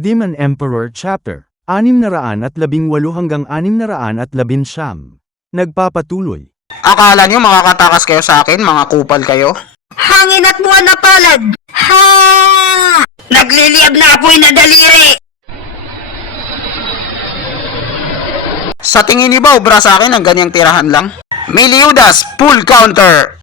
Demon Emperor Chapter 618 hanggang 619. Nagpapatuloy. Akala nyo makakatakas kayo sa akin, mga kupal kayo? Hangin at buwan na palad! Ha! Nagliliyab na apoy na daliri! Sa tingin niyo ba obra sa akin ang ganyang tirahan lang? Meliodas, full counter!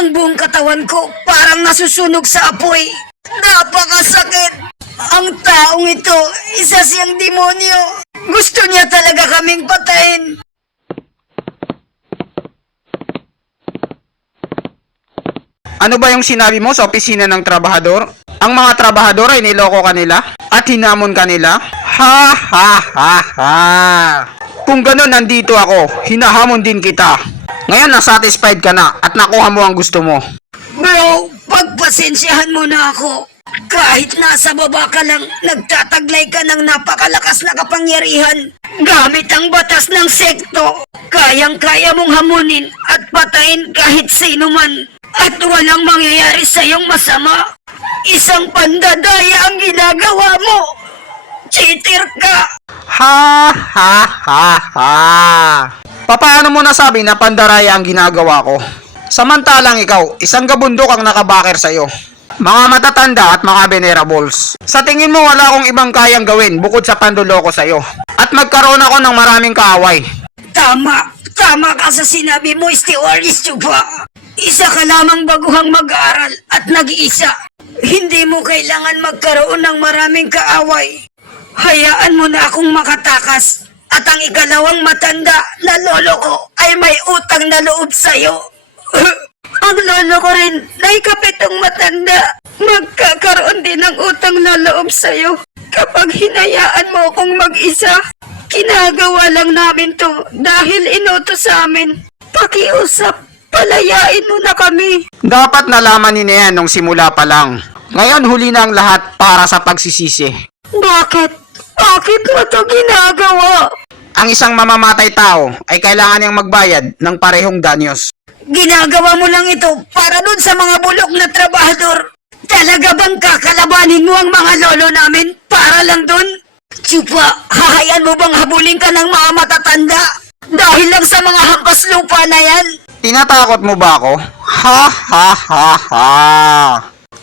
Ang buong katawan ko parang nasusunog sa apoy. Napakasakit! Ang taong ito, isa siyang demonyo. Gusto niya talaga kaming patayin. Ano ba yung sinabi mo sa opisina ng trabahador? Ang mga trabahador ay niloko kanila at hinamon kanila? Ha ha ha ha! Kung ganun nandito ako, hinahamon din kita. Ngayon nasatisfied ka na at nakuha mo ang gusto mo. Bro, pagpasensyahan mo na ako. Kahit nasa baba ka lang, nagtataglay ka ng napakalakas na kapangyarihan. Gamit ang batas ng sekto, kayang-kaya mong hamunin at patayin kahit sino man. At walang mangyayari sa iyong masama. Isang pandadaya ang ginagawa mo. Cheater ka. Ha ha ha ha! Paano mo nasabi na pandaraya ang ginagawa ko? Samantalang ikaw, isang gabundok ang nakabaker sa'yo. Mga matatanda at mga venerables. Sa tingin mo wala akong ibang kayang gawin bukod sa panduloko sa'yo. At magkaroon ako ng maraming kaaway. Tama ka sa sinabi mo, Steward Stupa. Isa ka lamang baguhang mag-aaral at nag-iisa. Hindi mo kailangan magkaroon ng maraming kaaway. Hayaan mo na akong makatakas. At ang ikalawang matanda na lolo ko ay may utang na loob sa'yo. Ang lolo ko rin na ikapitong matanda. Magkakaroon din ng utang na loob sa'yo. Kapag hinayaan mo akong mag-isa, ginagawa lang namin to dahil inutos sa amin. Pakiusap, palayain mo na kami. Dapat nalaman ni Nean nung simula pa lang. Ngayon huli na ang lahat para sa pagsisisi. Bakit? Bakit mo to ginagawa? Ang isang mamamatay tao ay kailangan niyang magbayad ng parehong danyos. Ginagawa mo lang ito para dun sa mga bulok na trabahador. Talaga bang kakalabanin mo ang mga lolo namin para lang dun? Chupa, hahayaan mo bang habulin ka ng mga matatanda? Dahil lang sa mga hampas lupa na yan? Tinatakot mo ba ako? Ha ha ha ha!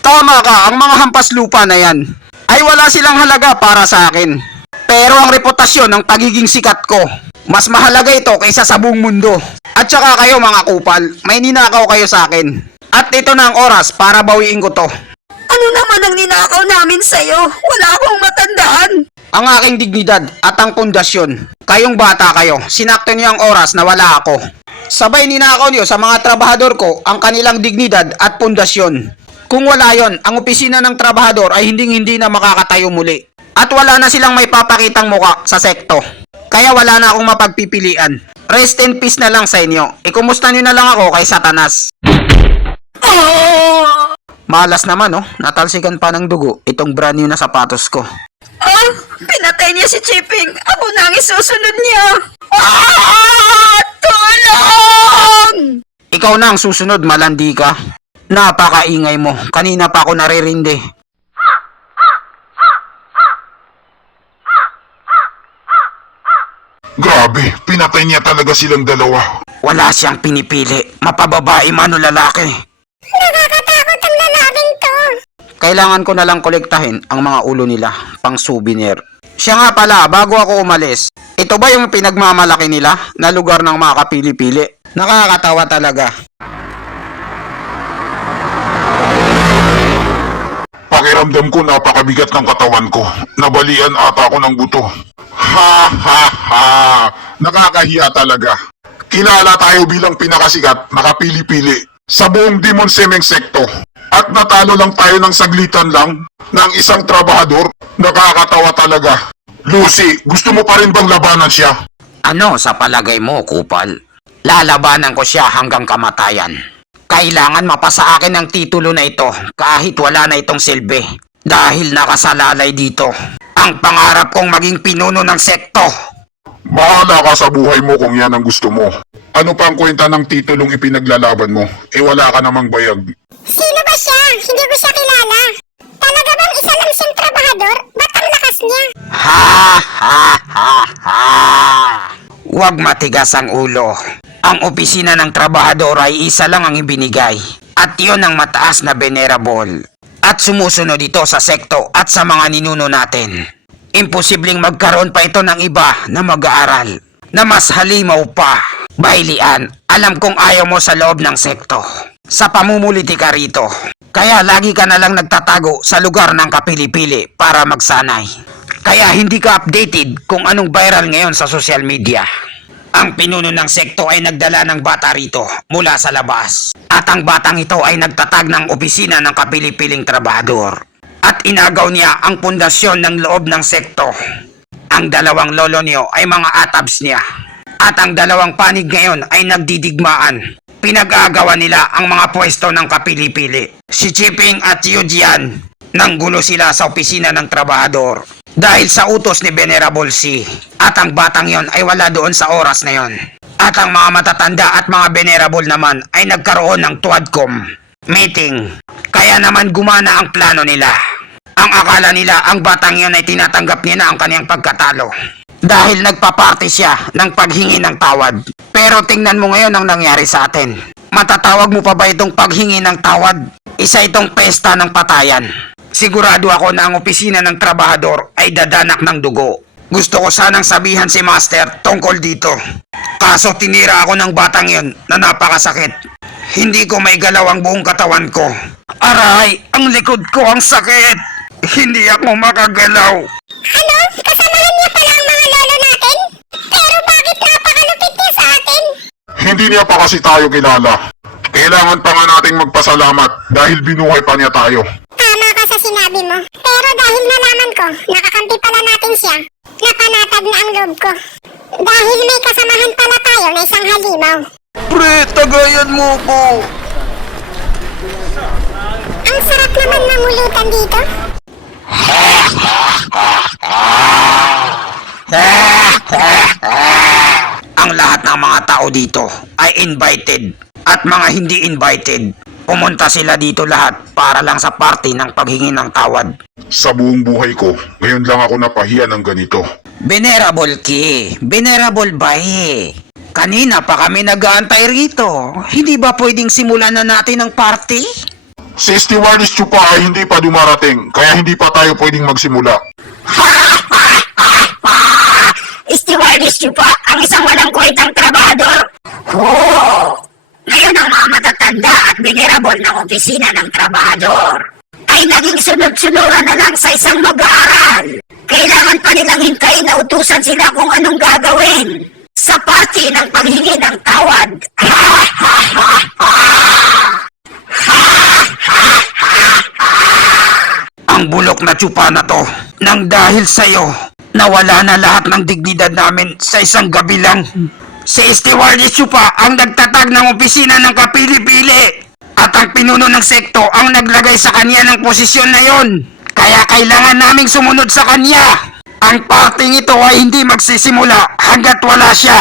Tama ka, ang mga hampas lupa na yan ay wala silang halaga para sa akin. Pero ang reputasyon ng pagiging sikat ko, mas mahalaga ito kaysa sa buong mundo. At saka kayo mga kupal, may ninakaw kayo sa akin. At ito na ang oras para bawiin ko to. Ano naman ang ninakaw namin sa'yo? Wala akong matandaan. Ang aking dignidad at ang pundasyon. Kayong bata kayo, sinakto niyo ang oras na wala ako. Sabay ninakaw niyo sa mga trabahador ko ang kanilang dignidad at pundasyon. Kung wala yon, ang opisina ng trabahador ay hindi na makakatayo muli. At wala na silang may papakitang muka sa sekto. Kaya wala na akong mapagpipilian. Rest in peace na lang sa inyo. Ikumusta nyo na lang ako kay Satanas. Oh! Malas naman natalsikan pa ng dugo itong brand new na sapatos ko. Ah! Pinatay niya si Chipping. Ako na ang isusunod niya. Tulong! Ikaw na ang susunod, malandi ka. Napakaingay mo. Kanina pa ako naririndi. Grabe, pinatay niya talaga silang dalawa. Wala siyang pinipili. Mapababae man o lalaki. Nakakatakot ang lalaking to. Kailangan ko na lang kolektahin ang mga ulo nila pang souvenir. Siya nga pala, bago ako umalis. Ito ba yung pinagmamalaki nila na lugar ng mga kapili-pili? Nakakatawa talaga. Pakiramdam ko napakabigat ng katawan ko. Nabalian ata ako ng buto. Ha ha ha! Nakakahiya talaga. Kilala tayo bilang pinakasikat na kapili-pili sa buong Demon Semeng sekto. At natalo lang tayo ng saglitan lang ng isang trabahador. Nakakatawa talaga. Lucy, gusto mo pa rin bang labanan siya? Ano sa palagay mo, kupal? Lalabanan ko siya hanggang kamatayan. Kailangan mapasa akin ang titulo na ito kahit wala na itong silbi. Dahil nakasalalay dito ang pangarap kong maging pinuno ng sekto. Bahala ka sa buhay mo kung yan ang gusto mo. Ano pa ang kwenta ng titulong ipinaglalaban mo? Wala ka namang bayag. Sino ba siya? Hindi ko siya kilala. Talaga bang isa lang siyang trabahador? Ba't ang lakas niya? Ha! Huwag matigas ang ulo. Ang opisina ng trabahador ay isa lang ang ibinigay. At yon ang mataas na venerable. At sumusunod ito sa sekto at sa mga ninuno natin. Imposibleng magkaroon pa ito ng iba na mag-aaral. Na mas halimaw pa. Bailian, alam kong ayaw mo sa loob ng sekto. Sa pamumuliti ka rito. Kaya lagi ka na lang nagtatago sa lugar ng kapili-pili para magsanay. Kaya hindi ka updated kung anong viral ngayon sa social media. Ang pinuno ng sekto ay nagdala ng bata rito mula sa labas. At ang batang ito ay nagtatag ng opisina ng kapili-piling trabahador. At inagaw niya ang pundasyon ng loob ng sekto. Ang dalawang lolo niyo ay mga atabs niya. At ang dalawang panig ngayon ay nagdidigmaan. Pinag-aagawan nila ang mga pwesto ng kapili-pili. Si Chiping at Yujian, nanggulo sila sa opisina ng trabahador. Dahil sa utos ni Venerable C. At ang batang yon ay wala doon sa oras na yon. At ang mga matatanda at mga venerable naman ay nagkaroon ng tuwadcom meeting. Kaya naman gumana ang plano nila. Ang akala nila ang batang yon ay tinatanggap niya na ang kaniyang pagkatalo. Dahil nagpaparty siya ng paghingi ng tawad. Pero tingnan mo ngayon ang nangyari sa atin. Matatawag mo pa ba itong paghingi ng tawad? Isa itong pesta ng patayan. Sigurado ako na ang opisina ng trabahador ay dadanak ng dugo. Gusto ko sanang sabihan si Master tungkol dito. Kaso tinira ako ng batang yon na napakasakit. Hindi ko may galaw ang buong katawan ko. Aray, ang likod ko ang sakit. Hindi ako makagalaw. Ano? Kasamahan niya pala ang mga lolo natin? Pero bakit napakalupit niya sa atin? Hindi niya pa kasi tayo kilala. Kailangan pa nga nating magpasalamat dahil binuhay pa niya tayo. Tama ka sa sinabi mo. Pero dahil nalaman ko, nakakampi pala natin siya, napanatag na ang loob ko. Dahil may kasamahan pala tayo na isang halimaw. Pre, tagayan mo ko. Ang sarap naman mamulutan dito. Ang lahat ng mga tao dito ay invited at mga hindi invited. Pumunta sila dito lahat para lang sa party ng paghingi ng tawad. Sa buong buhay ko, ngayon lang ako napahiya ng ganito. Venerable Ki, Venerable Bae. Kanina pa kami nag-aantay rito. Hindi ba pwedeng simulan na natin ang party? Si Stewardess Chupa ay hindi pa dumarating, kaya hindi pa tayo pwedeng magsimula. Stewardess Chupa, ang isang walang kwentang trabahador. Ngayon ang mga matatanda at venerable na opisina ng trabahador ay naging sunod-sunuran na lang sa isang mag-aaral. Kailangan pa nilang hintayin na utusan sila kung anong gagawin sa party ng paghingi ng tawad. Ang bulok na tsupa na to, nang dahil sa'yo, nawala na lahat ng dignidad namin sa isang gabi lang. Si Stewardess Chupa ang nagtatag ng opisina ng kapili-pili at ang pinuno ng sekto ang naglagay sa kanya ng posisyon na yon. Kaya kailangan naming sumunod sa kanya. Ang parting ito ay hindi magsisimula hanggat wala siya.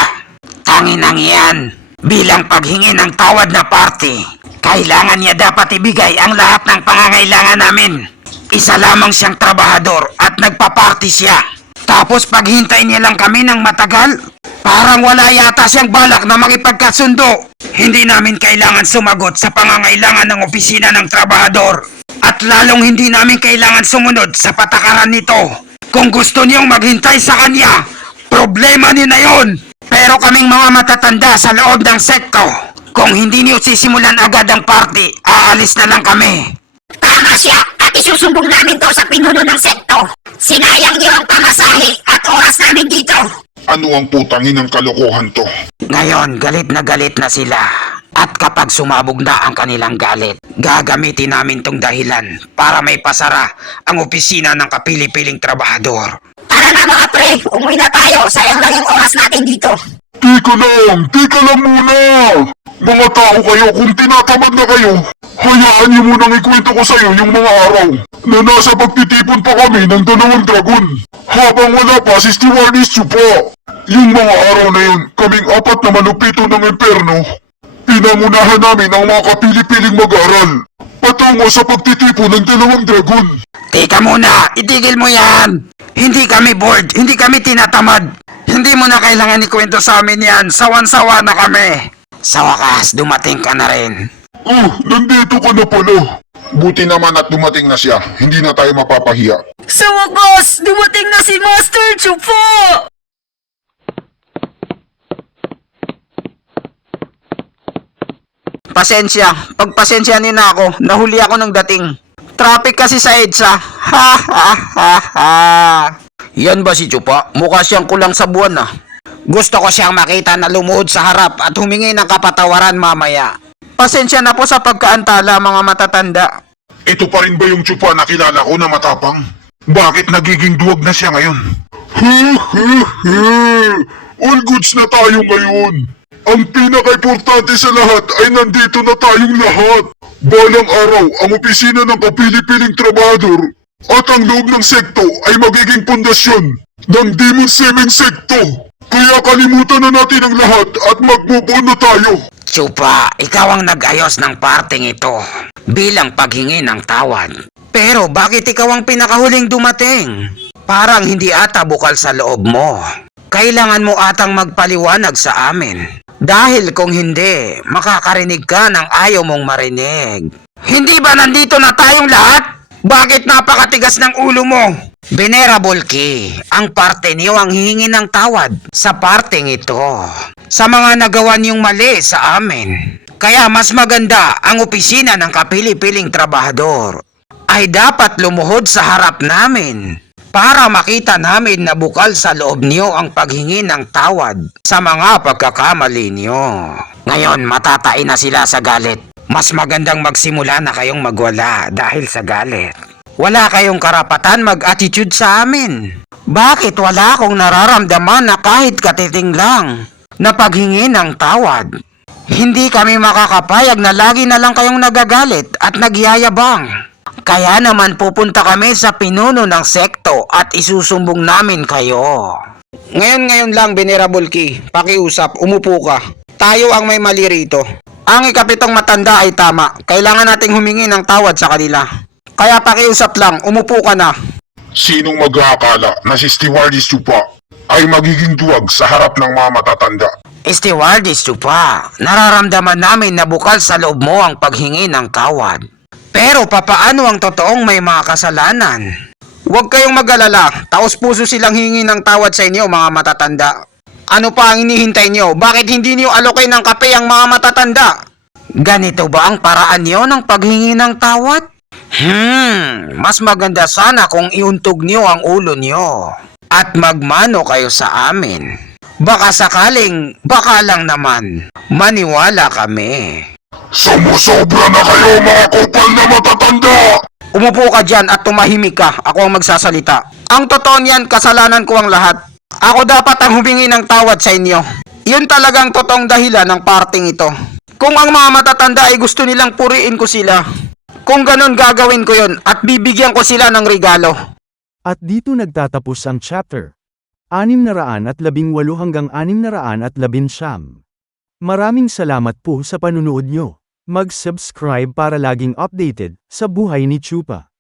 Tanginang iyan, bilang paghingi ng tawad na party, kailangan niya dapat ibigay ang lahat ng pangangailangan namin. Isa lamang siyang trabahador at nagpaparty siya. Tapos paghintay niya lang kami ng matagal, parang wala yata siyang balak na makipagkasundo. Hindi namin kailangan sumagot sa pangangailangan ng opisina ng trabahador. At lalong hindi namin kailangan sumunod sa patakaran nito. Kung gusto niyong maghintay sa kanya, problema niyo na yon. Pero kaming mga matatanda sa loob ng sekto, kung hindi niyo sisimulan agad ang party, aalis na lang kami. Tama siya at isusumbong namin to sa pinuno ng sekto. Sinayang niyo ang pamasahe at oras namin dito. Ano ang putangin ng kalokohan to? Ngayon, galit na sila. At kapag sumabog na ang kanilang galit, gagamitin namin tong dahilan para may pasara ang opisina ng kapili-piling trabahador. Tara na mga pre, umuwi na tayo. Sayang lang yung oras natin dito. Tika lang muna! Mga tao kayo, kung tinatamad na kayo, hayaan niyo munang ikwento ko sa iyo yung mga araw na nasa pagtitipon pa kami ng 2 dragon. Habang wala pa si Stewardess Chupa. Yung mga araw na yun, kaming 4 na manupito ng imperno, pinangunahan namin ang mga kapili-piling mag-aral patungo sa pagtitipon ng 2 dragon. Teka muna, itigil mo yan! Hindi kami bored, hindi kami tinatamad. Hindi mo na kailangan ikwento sa amin yan, sawan-sawa na kami. Sa wakas, dumating ka na rin. Oh, nandito ka na pala. Buti naman at dumating na siya, hindi na tayo mapapahiya. Sa wakas, dumating na si Master Chupa! Pasensya, pagpasensya niyo na ako, nahuli ako ng dating. Traffic kasi sa EDSA. Ha ha ha ha. Yan ba si Chupa? Mukha siyang kulang sa buwan ah. Gusto ko siyang makita na lumuhod sa harap at humingi ng kapatawaran mamaya. Pasensya na po sa pagkaantala mga matatanda. Ito pa rin ba yung Chupa na kilala ko na matapang? Bakit nagiging duwag na siya ngayon? All goods na tayo ngayon. Ang pinaka-importante sa lahat ay nandito na tayong lahat. Balang araw, ang opisina ng kapili-piling trabahador at ang loob ng sekto ay magiging pundasyon ng Demon Semen Sekto. Kaya kalimutan na natin ang lahat at mag-move on na tayo. Chupa, ikaw ang nag-ayos ng parting ito bilang paghingi ng tawad. Pero bakit ikaw ang pinakahuling dumating? Parang hindi ata bukal sa loob mo. Kailangan mo atang magpaliwanag sa amin. Dahil kung hindi, makakarinig ka ng ayaw mong marinig. Hindi ba nandito na tayong lahat? Bakit napakatigas ng ulo mo? Venerable Key, ang parte niyo ang hihingi ng tawad sa parteng ito. Sa mga nagawa niyong mali sa amin. Kaya mas maganda ang opisina ng kapili-piling trabahador ay dapat lumuhod sa harap namin para makita namin na bukal sa loob niyo ang paghingi ng tawad sa mga pagkakamali niyo. Ngayon matatain na sila sa galit. Mas magandang magsimula na kayong magwala dahil sa galit. Wala kayong karapatan mag-attitude sa amin. Bakit wala akong nararamdaman na kahit katiting lang na paghingi ng tawad? Hindi kami makakapayag na lagi na lang kayong nagagalit at nagyayabang. Kaya naman pupunta kami sa pinuno ng sekto at isusumbong namin kayo. Ngayon lang, Venerable Key, pakiusap, umupo ka. Tayo ang may mali rito. Ang ikapitong matanda ay tama. Kailangan nating humingi ng tawad sa kanila. Kaya pakiusap lang, umupo ka na. Sinong mag-aakala na si Stewardess Chupa ay magiging duwag sa harap ng mga matatanda? Stewardess Chupa, nararamdaman namin na bukal sa loob mo ang paghingi ng tawad. Pero papaano ang totoong may mga kasalanan? Huwag kayong mag-alala, taos puso silang hingi ng tawad sa inyo mga matatanda. Ano pa ang inihintay niyo? Bakit hindi niyo alokay ng kape ang mga matatanda? Ganito ba ang paraan niyo ng paghingi ng tawad? Mas maganda sana kung iuntog niyo ang ulo niyo at magmano kayo sa amin. Baka sakaling, baka lang naman, maniwala kami. Sumusobra na kayo mga kupal na matatanda! Umupo ka dyan at tumahimik ka, ako ang magsasalita. Ang totoo niyan, kasalanan ko ang lahat. Ako dapat ang humingi ng tawad sa inyo. Yun talagang totoong dahilan ng parting ito. Kung ang mga matatanda ay gusto nilang puriin ko sila, kung ganun gagawin ko yun at bibigyan ko sila ng regalo. At dito nagtatapos ang chapter 618 hanggang 619. Maraming salamat po sa panunood nyo. Mag-subscribe para laging updated sa buhay ni Chupa.